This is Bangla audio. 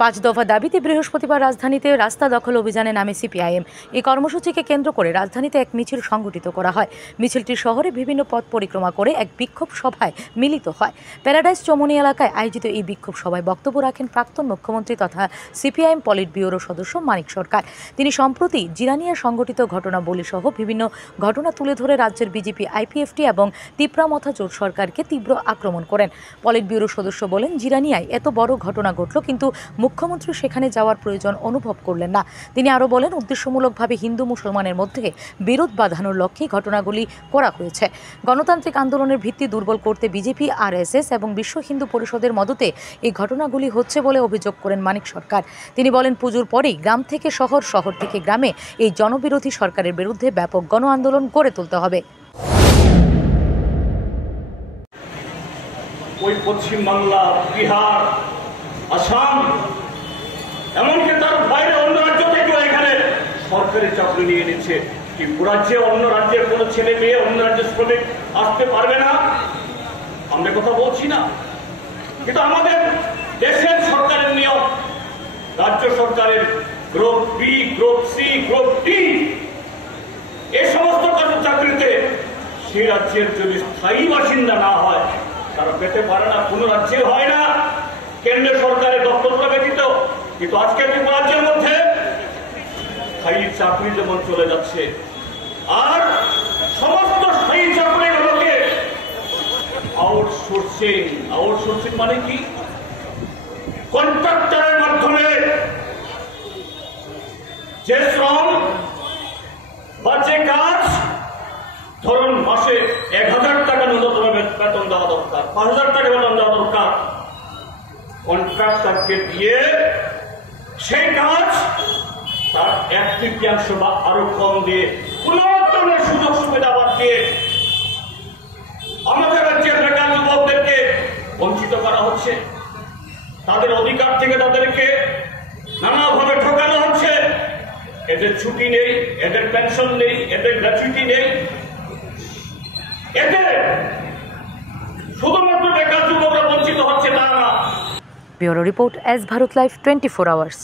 পাঁচ দফা দাবিতে বৃহস্পতিবার রাজধানীতে রাস্তা দখল অভিযানে নামে সিপিআইএম। এই কর্মসূচিকে কেন্দ্র করে রাজধানীতে এক মিছিল সংগঠিত করা হয়। মিছিলটি শহরে বিভিন্ন পথ পরিক্রমা করে এক বিক্ষোভ সভায় মিলিত হয়। প্যারাডাইস চৌমুহনী এলাকায় আয়োজিত এই বিক্ষোভ সভায় বক্তব্য রাখেন প্রাক্তন মুখ্যমন্ত্রী তথা সিপিআইএম পলিট ব্যুরো সদস্য মানিক সরকার। তিনি সম্প্রতি জিরানিয়া সংঘটিত ঘটনাবলী সহ বিভিন্ন ঘটনা তুলে ধরে রাজ্যের বিজেপি, আইপিএফটি এবং তিপ্রামথা জোট সরকারকে তীব্র আক্রমণ করেন। পলিট ব্যুরো সদস্য বলেন, জিরানিয়ায় এত বড় ঘটনা ঘটল, কিন্তু মুখ্যমন্ত্রী সেখানে যাওয়ার প্রয়োজন অনুভব করলেন না। তিনি আরও বলেন, উদ্দেশ্যমূলকভাবে হিন্দু মুসলমানের মধ্যে বিরোধ বাঁধানোর লক্ষ্যে ঘটনাগুলি করা হয়েছে। গণতান্ত্রিক আন্দোলনের ভিত্তি দুর্বল করতে বিজেপি, আরএসএস এবং বিশ্ব হিন্দু পরিষদের মদতে এই ঘটনাগুলি হচ্ছে বলে অভিযোগ করেন মানিক সরকার। তিনি বলেন, পুজোর পরেই গ্রাম থেকে শহর, শহর থেকে গ্রামে এই জনবিরোধী সরকারের বিরুদ্ধে ব্যাপক গণ আন্দোলন গড়ে তুলতে হবে। ওই পশ্চিমবাংলা, বিহার, আসাম, এমনকি তার বাইরে অন্য রাজ্য থেকেও এখানে সরকারি চাকরি নিয়ে নিচ্ছে। ত্রিপুরা রাজ্যে অন্য রাজ্যের কোনো ছেলে মেয়ে, অন্য রাজ্যের শ্রমিক আসতে পারবে না, আমরা কথা বলছি না। কিন্তু আমাদের দেশের সরকারের নিয়ম, রাজ্য সরকারের group B, group C, group D, এই সমস্ত চাকরিতে সেই রাজ্যের যদি স্থায়ী বাসিন্দা না হয় তারা পেতে পারে না, কোন রাজ্যে হয় না, কেন্দ্রীয় সরকারের দপ্তরগুলো ব্যতীত। কিন্তু আজকে ত্রিপুরা রাজ্যের মধ্যে স্থায়ী চাকরি যেমন চলে যাচ্ছে, আর সমস্ত স্থায়ী চাকরিগুলোকে আউটসোর্সিং। আউটসোর্সিং মানে কি? কন্ট্রাক্টরের মাধ্যমে যে শ্রম বা যে কাজ, ধরুন মাসে 1000 টাকা ন্যূনতম বেতন দেওয়া দরকার, 5000 টাকা বেতন দেওয়া দরকার, কন্ট্রাক্টরকে দিয়ে সেই কাজ তার 1/3 বা আরো কম দিয়ে কোন ধরনের সুযোগ সুবিধা বাদ দিয়ে আমাদের রাজ্যের বেকার যুবকদেরকে বঞ্চিত করা হচ্ছে। তাদের অধিকার থেকে তাদেরকে নানাভাবে ঠকানো হচ্ছে। এদের ছুটি নেই, এদের পেনশন নেই, এদের গ্র্যাচুইটি নেই, এতে শুধুমাত্র বেকার যুবকরা বঞ্চিত হচ্ছে তা না। Bureau report, S Bharat live 24 hours.